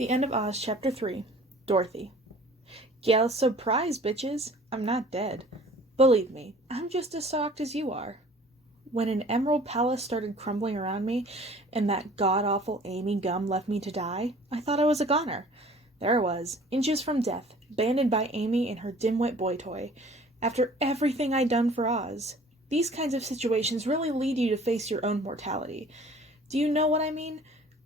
The End of Oz, Chapter 3, Dorothy. Yeah, surprise, bitches! I'm not dead. Believe me, I'm just as shocked as you are. When an emerald palace started crumbling around me, and that god-awful Amy Gum left me to die, I thought I was a goner. There I was, inches from death, banded by Amy and her dim-wit boy toy, after everything I'd done for Oz. These kinds of situations really lead you to face your own mortality. Do you know what I mean?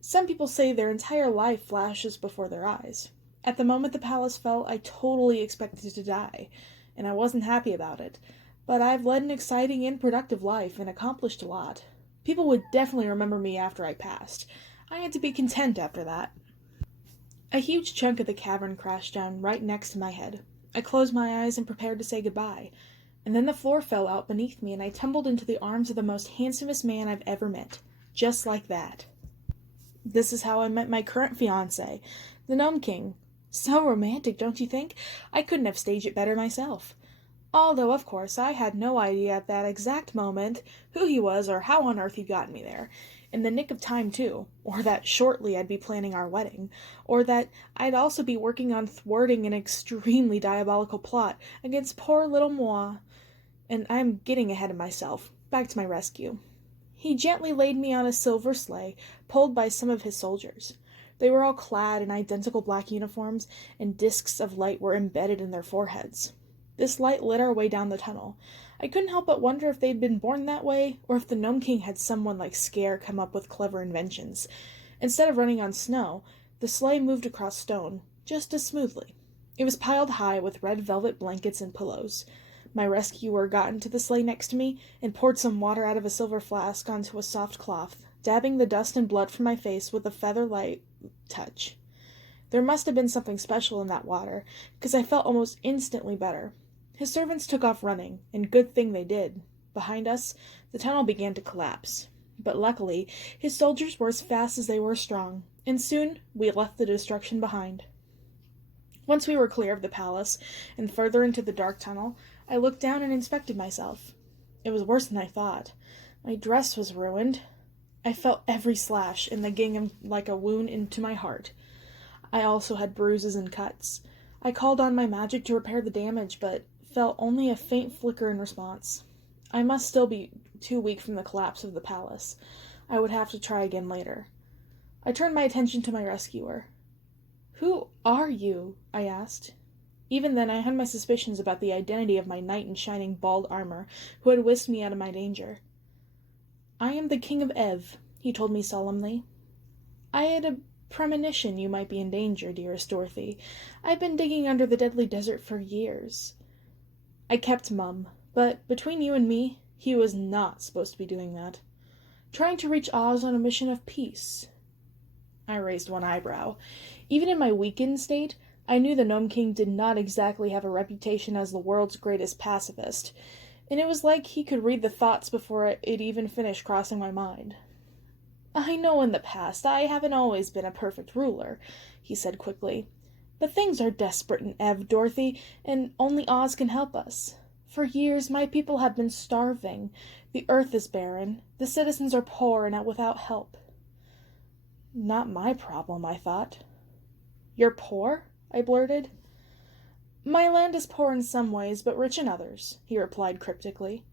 Some people say their entire life flashes before their eyes. At the moment the palace fell, I totally expected to die, and I wasn't happy about it. But I've led an exciting and productive life and accomplished a lot. People would definitely remember me after I passed. I had to be content after that. A huge chunk of the cavern crashed down right next to my head. I closed my eyes and prepared to say goodbye. And then the floor fell out beneath me and I tumbled into the arms of the most handsomest man I've ever met. Just like that. This is how I met my current fiancé, the Gnome King. So romantic, don't you think? I couldn't have staged it better myself. Although, of course, I had no idea at that exact moment who he was or how on earth he'd gotten me there. In the nick of time, too. Or that shortly I'd be planning our wedding. Or that I'd also be working on thwarting an extremely diabolical plot against poor little moi. And I'm getting ahead of myself. Back to my rescue. He gently laid me on a silver sleigh, pulled by some of his soldiers. They were all clad in identical black uniforms, and discs of light were embedded in their foreheads. This light lit our way down the tunnel. I couldn't help but wonder if they'd been born that way, or if the Gnome King had someone like Scare come up with clever inventions. Instead of running on snow, the sleigh moved across stone, just as smoothly. It was piled high with red velvet blankets and pillows. My rescuer got into the sleigh next to me and poured some water out of a silver flask onto a soft cloth, dabbing the dust and blood from my face with a feather-light touch. There must have been something special in that water, because I felt almost instantly better. His servants took off running, and good thing they did. Behind us, the tunnel began to collapse. But luckily, his soldiers were as fast as they were strong, and soon we left the destruction behind. Once we were clear of the palace, and further into the dark tunnel, I looked down and inspected myself. It was worse than I thought. My dress was ruined. I felt every slash in the gingham like a wound into my heart. I also had bruises and cuts. I called on my magic to repair the damage, but felt only a faint flicker in response. I must still be too weak from the collapse of the palace. I would have to try again later. I turned my attention to my rescuer. "Who are you?" I asked. Even then I had my suspicions about the identity of my knight in shining bald armor, who had whisked me out of my danger. "I am the King of Ev," he told me solemnly. "I had a premonition you might be in danger, dearest Dorothy. I've been digging under the deadly desert for years." I kept mum, but between you and me, he was not supposed to be doing that. Trying to reach Oz on a mission of peace. I raised one eyebrow. Even in my weakened state, I knew the Gnome King did not exactly have a reputation as the world's greatest pacifist, and it was like he could read the thoughts before it even finished crossing my mind. "I know in the past I haven't always been a perfect ruler," he said quickly. "But things are desperate in Ev, Dorothy, and only Oz can help us. For years my people have been starving. The earth is barren. The citizens are poor and without help." Not my problem, I thought. "You're poor?" I blurted. "My land is poor in some ways, but rich in others," he replied cryptically.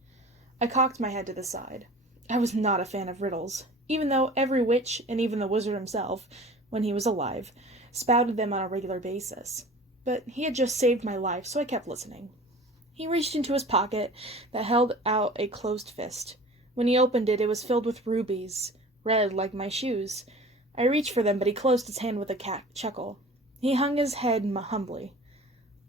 I cocked my head to the side. I was not a fan of riddles, even though every witch, and even the wizard himself, when he was alive, spouted them on a regular basis. But he had just saved my life, so I kept listening. He reached into his pocket that held out a closed fist. When he opened it, it was filled with rubies, red like my shoes. I reached for them, but he closed his hand with a chuckle. He hung his head humbly.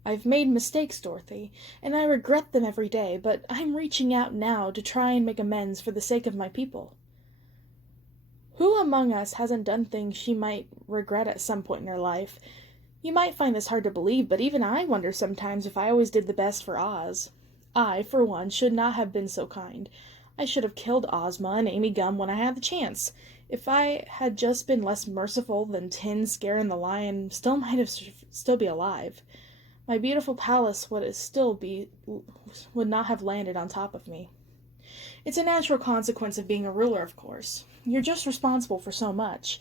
"I've made mistakes, Dorothy, and I regret them every day, but I'm reaching out now to try and make amends for the sake of my people." Who among us hasn't done things she might regret at some point in her life? You might find this hard to believe, but even I wonder sometimes if I always did the best for Oz. I, for one, should not have been so kind. I should have killed Ozma and Amy Gum when I had the chance. If I had just been less merciful than Tin, Scare, and the Lion, still be alive. My beautiful palace would not have landed on top of me. It's a natural consequence of being a ruler, of course. You're just responsible for so much.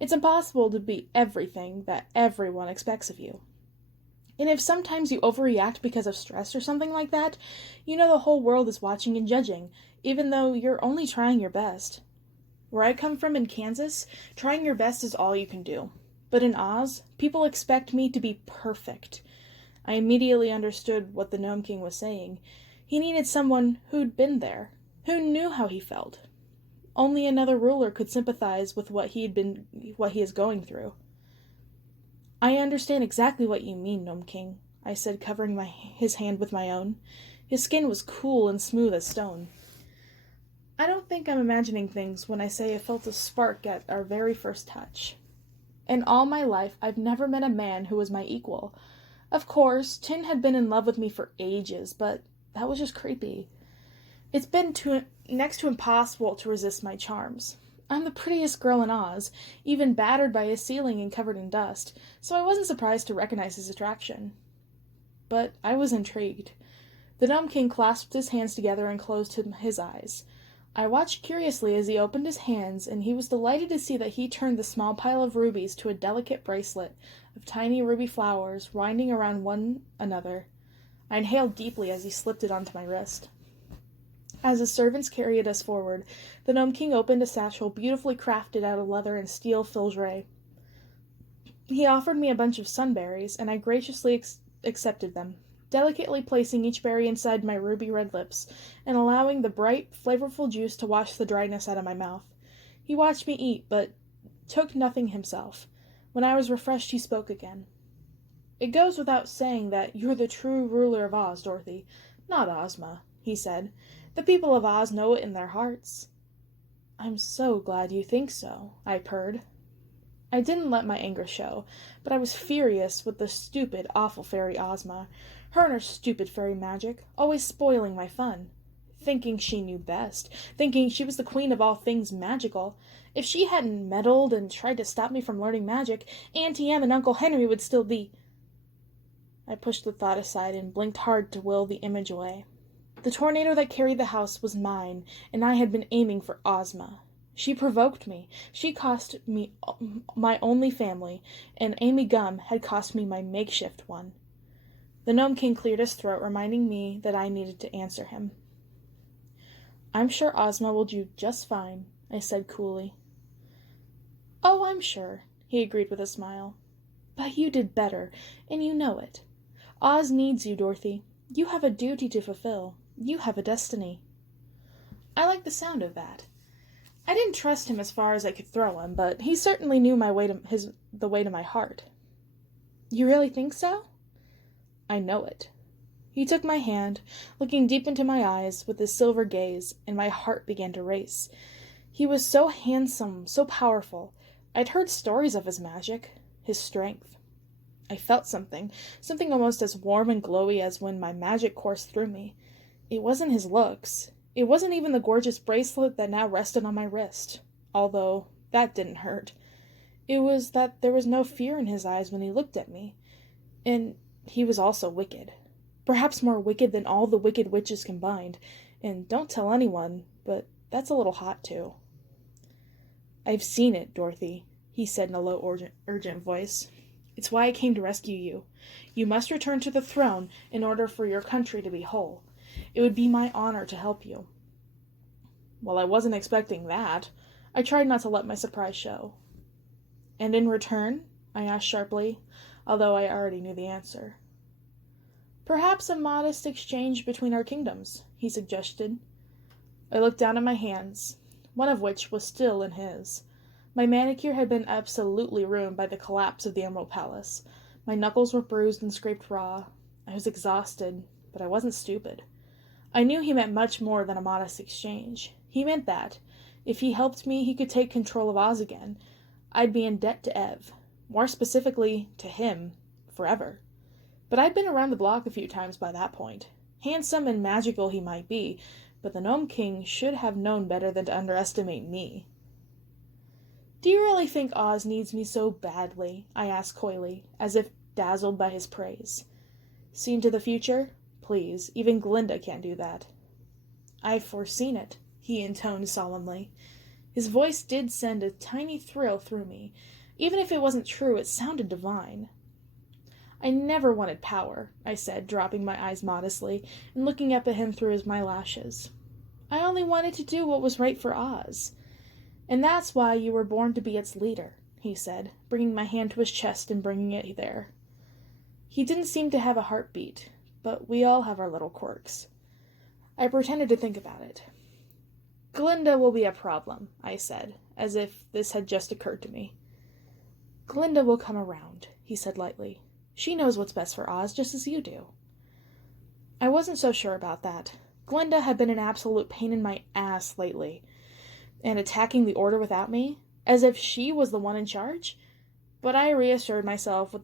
It's impossible to be everything that everyone expects of you. And if sometimes you overreact because of stress or something like that, you know the whole world is watching and judging, even though you're only trying your best. Where I come from in Kansas, trying your best is all you can do. But in Oz, people expect me to be perfect. I immediately understood what the Gnome King was saying. He needed someone who'd been there, who knew how he felt. Only another ruler could sympathize with what he is going through. I understand exactly what you mean, Gnome King, I said, covering his hand with my own. His skin was cool and smooth as stone. I don't think I'm imagining things when I say I felt a spark at our very first touch. In all my life, I've never met a man who was my equal. Of course, Tin had been in love with me for ages, but that was just creepy. It's been next to impossible to resist my charms. I'm the prettiest girl in Oz, even battered by his ceiling and covered in dust, so I wasn't surprised to recognize his attraction. But I was intrigued. The Gnome King clasped his hands together and closed his eyes. I watched curiously as he opened his hands, and he was delighted to see that he turned the small pile of rubies to a delicate bracelet of tiny ruby flowers winding around one another. I inhaled deeply as he slipped it onto my wrist. As the servants carried us forward, the Gnome King opened a satchel beautifully crafted out of leather and steel filagree. He offered me a bunch of sunberries, and I graciously accepted them, delicately placing each berry inside my ruby-red lips, and allowing the bright, flavorful juice to wash the dryness out of my mouth. He watched me eat, but took nothing himself. When I was refreshed, he spoke again. "It goes without saying that you're the true ruler of Oz, Dorothy, not Ozma," he said. "The people of Oz know it in their hearts." "I'm so glad you think so," I purred. I didn't let my anger show, but I was furious with the stupid, awful fairy Ozma. Her and her stupid fairy magic, always spoiling my fun. Thinking she knew best, thinking she was the queen of all things magical. If she hadn't meddled and tried to stop me from learning magic, Auntie Em and Uncle Henry would still be... I pushed the thought aside and blinked hard to will the image away. The tornado that carried the house was mine, and I had been aiming for Ozma. She provoked me. She cost me my only family, and Amy Gum had cost me my makeshift one. The Gnome King cleared his throat, reminding me that I needed to answer him. "I'm sure Ozma will do just fine," I said coolly. "Oh, I'm sure," he agreed with a smile. "But you did better, and you know it. Oz needs you, Dorothy. You have a duty to fulfill. You have a destiny." I liked the sound of that. I didn't trust him as far as I could throw him, but he certainly knew the way to my heart. "You really think so?" "I know it." He took my hand, looking deep into my eyes with his silver gaze, and my heart began to race. He was so handsome, so powerful. I'd heard stories of his magic, his strength. I felt something almost as warm and glowy as when my magic coursed through me. It wasn't his looks. It wasn't even the gorgeous bracelet that now rested on my wrist, although that didn't hurt. It was that there was no fear in his eyes when he looked at me. And he was also wicked. Perhaps more wicked than all the wicked witches combined. And don't tell anyone, but that's a little hot too. "I've seen it, Dorothy," he said in a low, urgent voice. "It's why I came to rescue you. You must return to the throne in order for your country to be whole. It would be my honor to help you." Well, I wasn't expecting that. I tried not to let my surprise show. "And in return?" I asked sharply, although I already knew the answer. "Perhaps a modest exchange between our kingdoms," he suggested. I looked down at my hands, one of which was still in his. My manicure had been absolutely ruined by the collapse of the Emerald Palace. My knuckles were bruised and scraped raw. I was exhausted, but I wasn't stupid. I knew he meant much more than a modest exchange. He meant that, if he helped me, he could take control of Oz again. I'd be in debt to Ev. More specifically, to him. Forever. But I'd been around the block a few times by that point. Handsome and magical he might be, but the Gnome King should have known better than to underestimate me. "Do you really think Oz needs me so badly?" I asked coyly, as if dazzled by his praise. "See into the future? Please, even Glinda can't do that." "I've foreseen it," he intoned solemnly. His voice did send a tiny thrill through me. Even if it wasn't true, it sounded divine. I never wanted power, I said, dropping my eyes modestly and looking up at him through my lashes. I only wanted to do what was right for Oz. And that's why you were born to be its leader, he said, bringing my hand to his chest and bringing it there. He didn't seem to have a heartbeat, but we all have our little quirks. I pretended to think about it. Glinda will be a problem, I said, as if this had just occurred to me. Glinda will come around, he said lightly. She knows what's best for Oz, just as you do. I wasn't so sure about that. Glinda had been an absolute pain in my ass lately, and attacking the Order without me, as if she was the one in charge. But I reassured myself with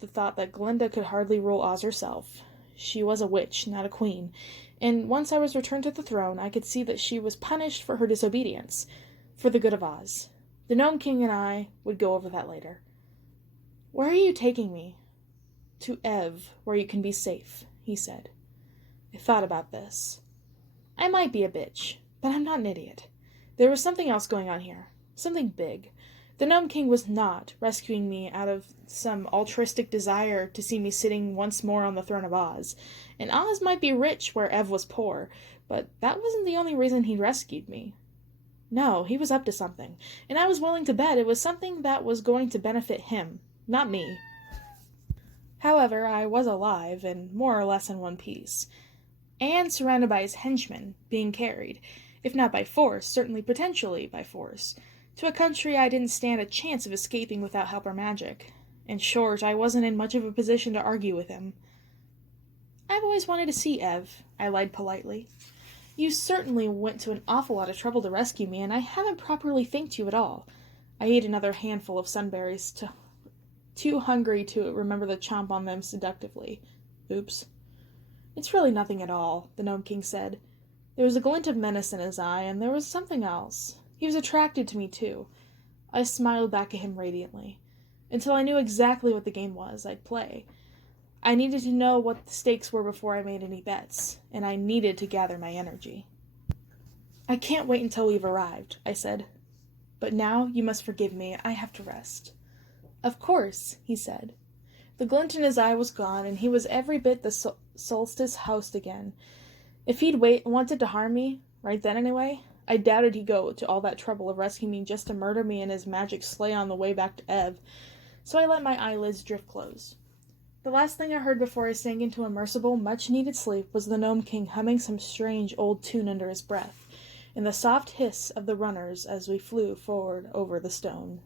the thought that Glinda could hardly rule Oz herself. She was a witch, not a queen, and once I was returned to the throne, I could see that she was punished for her disobedience, for the good of Oz. The Gnome King and I would go over that later. Where are you taking me? To Ev, where you can be safe, he said. I thought about this. I might be a bitch, but I'm not an idiot. There was something else going on here. Something big. The Gnome King was not rescuing me out of some altruistic desire to see me sitting once more on the throne of Oz. And Oz might be rich where Ev was poor, but that wasn't the only reason he rescued me. No, he was up to something, and I was willing to bet it was something that was going to benefit him, not me. However, I was alive, and more or less in one piece, and surrounded by his henchmen, being carried, if not by force, certainly potentially by force, to a country I didn't stand a chance of escaping without help or magic. In short, I wasn't in much of a position to argue with him. I've always wanted to see Ev, I lied politely. You certainly went to an awful lot of trouble to rescue me, and I haven't properly thanked you at all. I ate another handful of sunberries, too hungry to remember to chomp on them seductively. Oops. It's really nothing at all, the Gnome King said. There was a glint of menace in his eye, and there was something else. He was attracted to me, too. I smiled back at him radiantly. Until I knew exactly what the game was, I'd play. I needed to know what the stakes were before I made any bets, and I needed to gather my energy. I can't wait until we've arrived, I said. But now you must forgive me. I have to rest. Of course, he said. The glint in his eye was gone, and he was every bit the Solstice host again. If he'd wanted to harm me, right then anyway, I doubted he'd go to all that trouble of rescuing me just to murder me in his magic sleigh on the way back to Ev, so I let my eyelids drift close. The last thing I heard before I sank into a merciful, much-needed sleep was the Gnome King humming some strange old tune under his breath, and the soft hiss of the runners as we flew forward over the stone.